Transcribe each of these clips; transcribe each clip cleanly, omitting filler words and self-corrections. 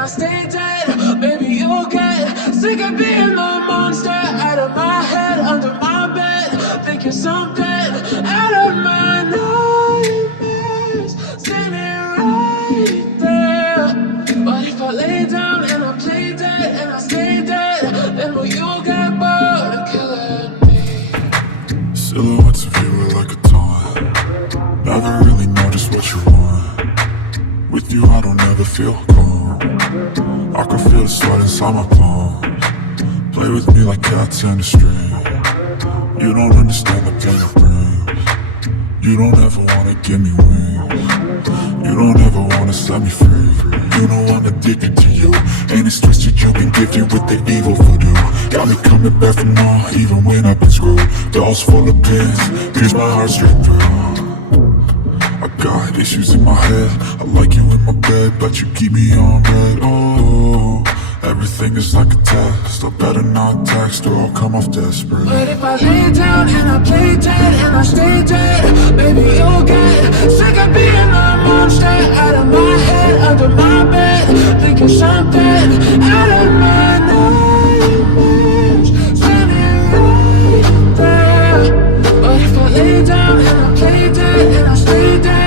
I stay dead. Baby, you'll get sick of being the monster out of my head, under my bed, thinking something out of my nightmares, standing right there. But if I lay down and I play dead and I stay dead, then will you get bored of killing me? Silhouettes of you are like a taunt. Never really know just what you want. With you I don't ever feel calm. I can feel the sweat inside my palms. Play with me like cats and a string. You don't understand the pain it brings. You don't ever wanna give me wings. You don't ever wanna set me free. You know I'm addicted to you. Ain't it twisted you been gifted with the evil voodoo. Got me coming back for more even when I've been screwed. Dolls full of pins, pierce my heart straight through. I got issues in my head. I like you in my bed, but you keep me on red. Oh, everything is like a test. I better not text or I'll come off desperate. But if I lay down and I play dead and I stay dead, baby, you'll get sick of being the monster out of my head, under my bed, thinking something out of my nightmares, standing right there. But if I lay down and I play dead and I stay dead,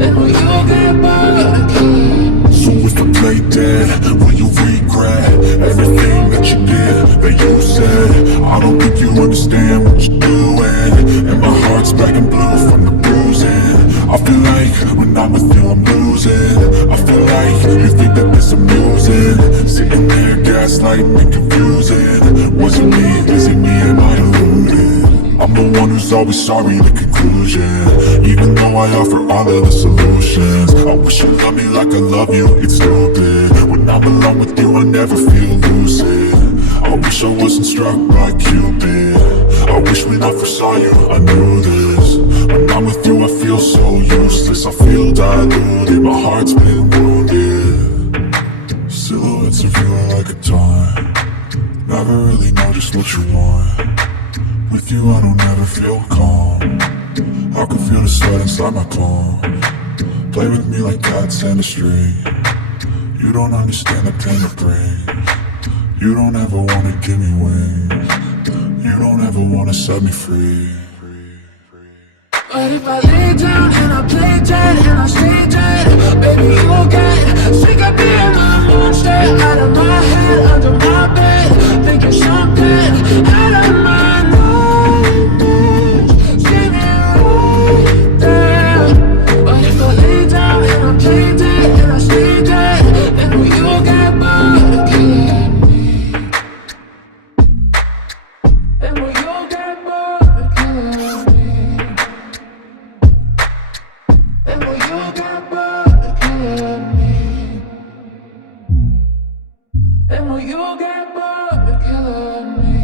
then will you get bored of killing me? So if I play dead, will you regret everything that you did, that you said? I don't think you understand what you're doing, and my heart's black and blue from the bruising. I feel like when I'm with you I'm losing. I feel like you think that this amusing. Sitting there gaslighting and confusing. Was it me? Is it me? Am I deluded? I'm the one who's always sorry, the conclusion. Even though I offer all of the solutions. I wish you loved me like I love you, it's stupid. When I'm alone with you I never feel lucid. I wish I wasn't struck by Cupid. I wish when I first saw you I knew this. When I'm with you I feel so useless. I feel diluted, my heart's been wounded. Silhouettes of you are like a taunt. Never really know just what you want. With you I don't ever feel calm. I can feel the sweat inside my palms. Play with me like cats and a string. You don't understand the pain it brings. You don't ever wanna give me wings. You don't ever wanna set me free. But if I lay down and I play dead and I stay dead, baby, you'll get sick of being the monster out of my head, under my bed, thinking something out of my nightmares, standing right there. But if I lay down and I play dead and I stay dead, then will you get bored of killing me? Then will you get bored of killing me? And will you get bored of killing me? And will you get bored of killing me?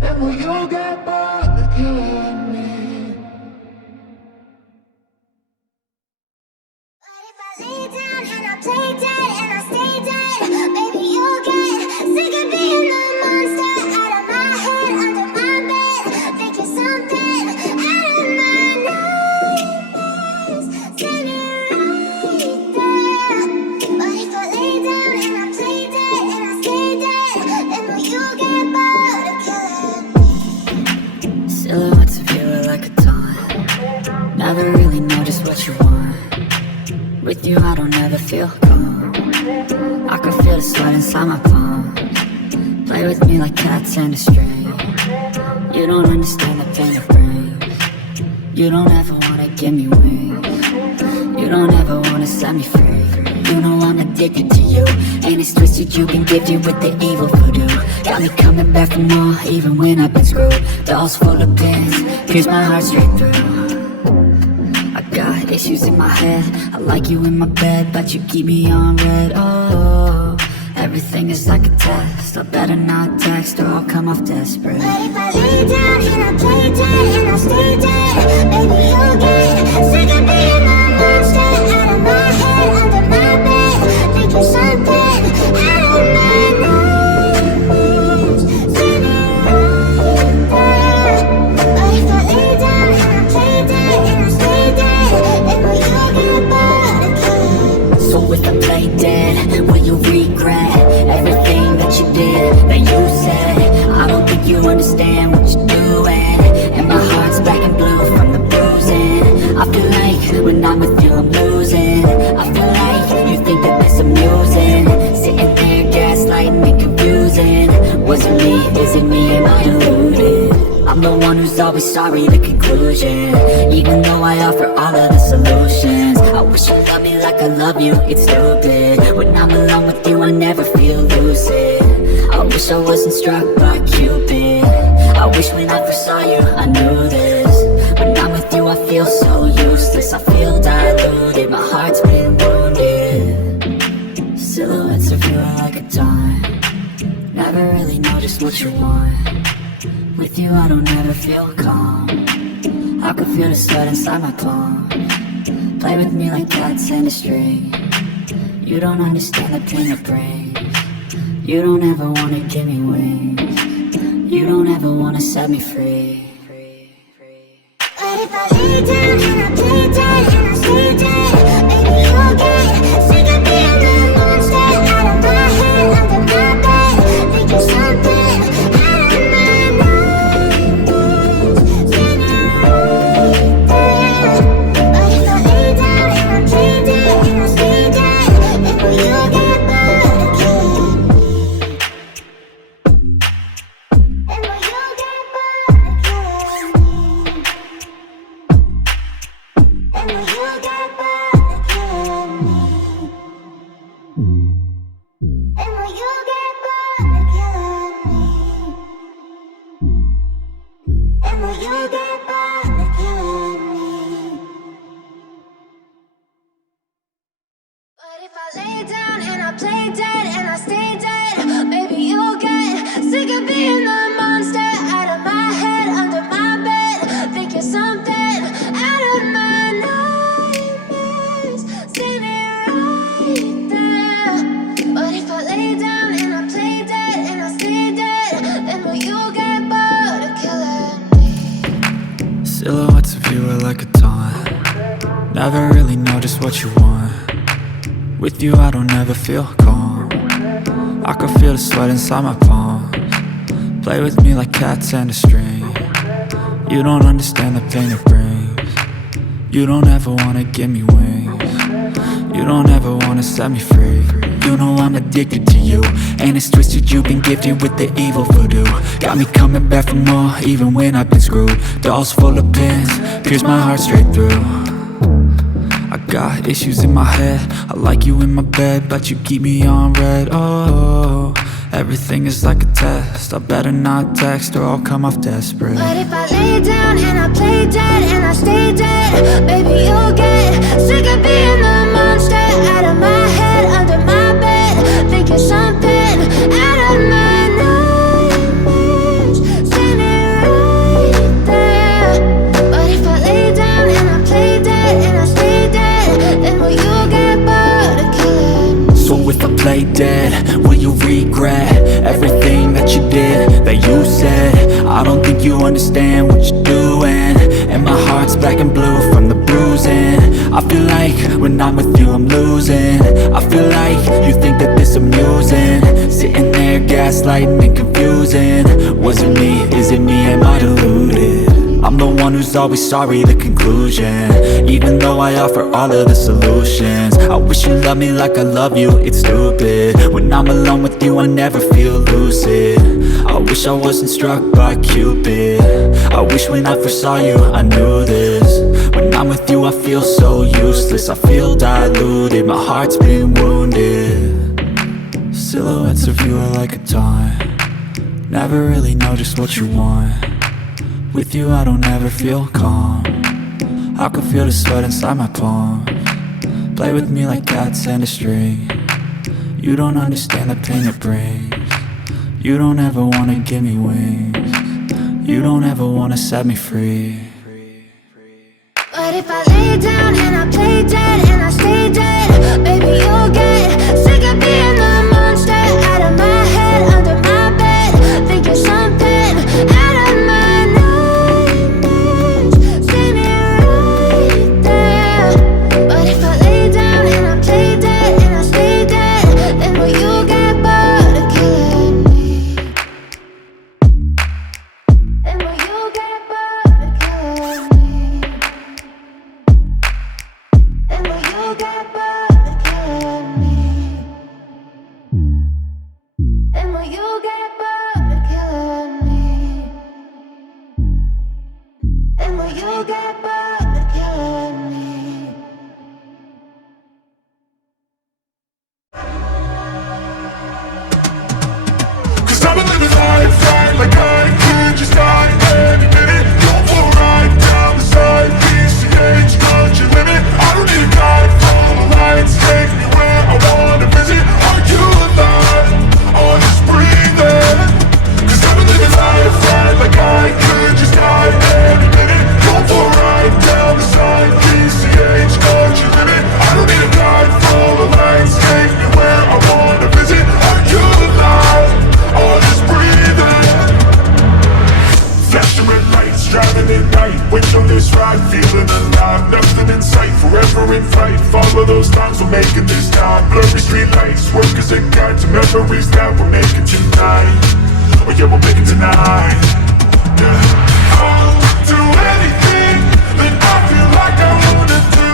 And will you get bored of killing me? But if I lay down and I play dead and I stay dead, baby, you'll get sick of being the monster out of my head, under my bed, thinking something out of my nightmares, standing right there. But if I lay down and I play dead and I stay dead, then will you get bored of killing me? Silhouettes of you are like a taunt. Never really know just what you want. With you I don't ever feel calm. I can feel the sweat inside my palms. Play with me like cats and a string. You don't understand the pain it brings. You don't ever wanna give me wings. You don't ever wanna set me free. You know I'm addicted to you. Ain't it twisted you been gifted with the evil voodoo. Got me coming back for more even when I've been screwed. Dolls full of pins, pierce my heart straight through. I got issues in my head. I like you in my bed, but you keep me on red. Oh, everything is like a test. I better not text or I'll come off desperate. But if I lay down and I play dead and I stay dead, baby, you'll get sick of being the monster out of my head, under my bed, thinking something out of my nightmares, standing right there. But if I lay down and I play dead and I stay dead, then will you get bored of killing me? So understand what you're doing, and my heart's black and blue from the bruising. I feel like when I'm with you I'm losing. I feel like you think that this amusing, sitting there gaslighting and confusing. Was it me? Is it me? Am I deluded? I'm the one who's always sorry, the conclusion, even though I offer all of the solutions. I wish you loved me like I love you, it's stupid. When I'm alone with you I never feel lucid. I wish I wasn't struck by Cupid. I wish when I first saw you I knew this. When I'm with you I feel so useless. I feel diluted, my heart's been wounded. Silhouettes of you are like a taunt. Never really know just what you want. With you I don't ever feel calm. I can feel the sweat inside my palm. Play with me like cats and a string. You don't understand the pain it brings. You don't ever wanna give me wings. You don't ever wanna set me free. But if I lay down and I play dead and I stay dead, baby you'll get sick of being the monster out of my head, under my bed, thinking something out of my nightmares, standing right there. But if I lay down and I play dead and I stay dead, then will you get bored of killing me? And will you get bored of killing me? And will you get bored of killing me? And will you get bored of killing me? And will you get bored of killing me? But if I lay down and I play dead and I stay dead, baby you'll get sick of being the monster out of my head, under my bed, thinking something out of my nightmares, standing right there. But if I lay down and I play dead and I stay dead, then will you get bored of killing me? Silhouettes of you are like a taunt. Never really know just what you want. With you I don't ever feel calm. I can feel the sweat inside my palms. Play with me like cats and a string. You don't understand the pain it brings. You don't ever wanna give me wings. You don't ever wanna set me free. You know I'm addicted to you, and it's twisted, you've been gifted with the evil voodoo. Got me coming back for more, even when I've been screwed. Dolls full of pins, pierce my heart straight through. I got issues in my head, I like you in my bed, but you keep me on red. Oh, everything is like a test, I better not text or I'll come off desperate. But if I lay down and I play dead and I stay dead, baby you'll get sick of being the monster out of my head, under my bed, thinking something out of my nightmares, standing right there. But if I lay down and I play dead and I stay dead, then will you get bored of killing me? So if I play dead, will you regret everything that you did, that you said? I don't think you understand what you're doing, and my heart's black and blue from the bruising. I feel like when I'm with you I'm losing. I feel like you think that this amusing, sitting there gaslighting and confusing. Was it me? Is it me? Am I deluded? I'm the one who's always sorry, the conclusion, even though I offer all of the solutions. I wish you loved me like I love you, it's stupid. When I'm alone with you I never feel lucid. I wish I wasn't struck by Cupid. I wish when I first saw you I knew this. When I'm with you I feel so useless. I feel diluted, my heart's been wounded. Silhouettes of you are like a taunt. Never really know just what you want. With you I don't ever feel calm. I can feel the sweat inside my palms. Play with me like cats and a string. You don't understand the pain it brings. You don't ever wanna give me wings. You don't ever wanna set me free. But if I lay down and I play dead and I stay dead, baby you'll get sick of being the monster out of my head, under my bed, thinking something out of my nightmares, standing right there. But if I lay down and I play dead and I stay dead, then will you get bored of killing me? back to memories that we're making tonight. Oh yeah, we'll make it tonight. Yeah, I'll do anything that I feel like I wanna do.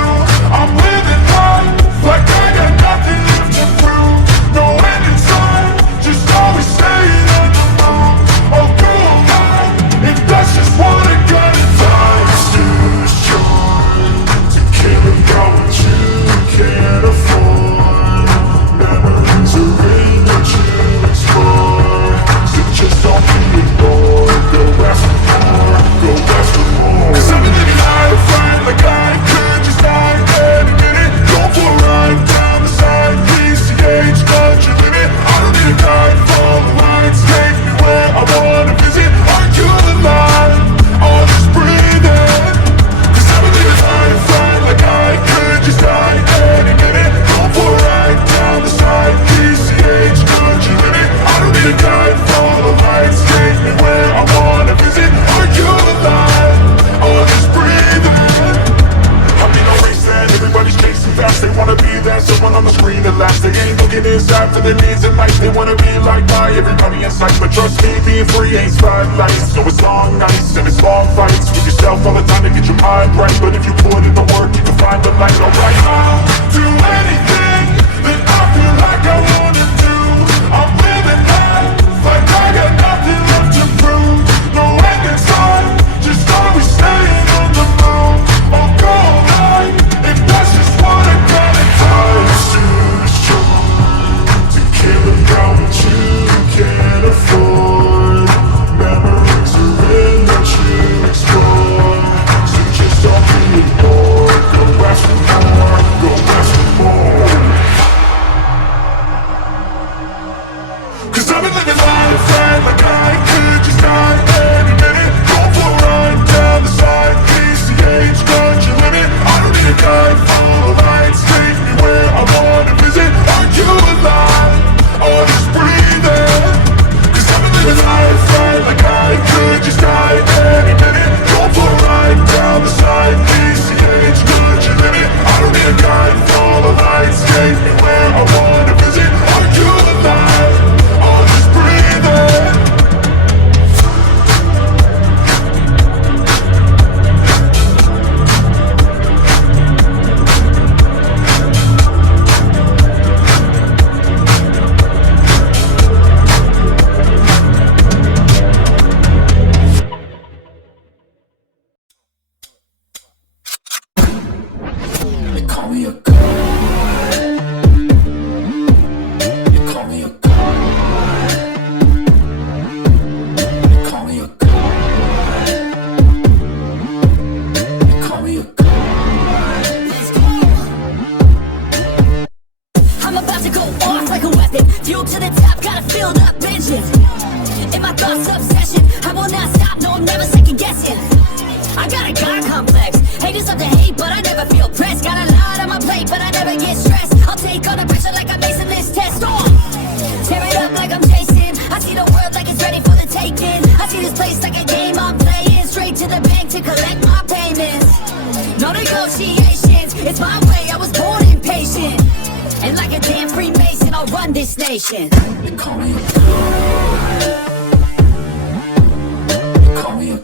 I'm living life like I got nothing left to prove. No end in sight, just always staying on the move. I'll go alive, if that's just what I gotta do. Life's too short to care about what you can't afford. Memories are in that you explore, so just don't be ignored. Go ask for more, go ask for more. 'Cause I've been living life right like I could just die any minute. Go for a ride down the side, PCH, got your limit. I don't need a guide, follow lines, take me where I wanna visit. Are you alive? Or just breathing? 'Cause I've been living life right like I could just die any minute. Go for a ride down the side, PCH, got your limit. I don't need a guide, follow lights, take me where I wanna visit. Are you alive? Or just breathing? I mean, no race that everybody's chasing fast. They wanna be that someone on the screen at last. They ain't looking inside for their needs in life. They wanna be liked by everybody in sight. But trust me, being free ain't spotlights. So it's long nights and it's long fights with yourself all the time to get your mind right. But if you put in the work, you can find the light. Alright, I'll do anything that I feel like I wanna do. I'm living life like I got nothing left to prove. No end in sight, just always staying on the move. I'll go alive, if that's just what I gotta do. Life's too short to care about what you can't afford. Memories are in that you explore, so just don't be ignored. Go ask for more, go ask for more. 'Cause I've been living life right like I could just die any minute. Go for a ride down the side, PCH, got your limit. I don't need a guide, follow lights, take me where I wanna visit. Are you alive? Or just breathing? 'Cause I've been living life right like I could just die any minute. Go for a ride down the side, PCH, got your limit. I don't need a guide, follow lights, take me where I wanna visit. Are you alive? Or just breathing? They call me a god. They call me a god. They call me a god. They call me a god. Let's go. I'm about to go off like a weapon. Fuel to the top, got a filled up engine. In my thoughts, obsession. I will not stop, no, I'm never second guessing. I got a God complex. Haters love to hate, but I never feel pressed. Got a lot on my plate, but I never get stressed. I'll take all the pressure like I'm acing this test. Tear it up like I'm chasing. I see the world like it's ready for the taking. I see this place like a game I'm playing. Straight to the bank to collect my payments. No negotiations, it's my way, I was born impatient. And like a damn Freemason, I'll run this nation. They call me a god. They call me a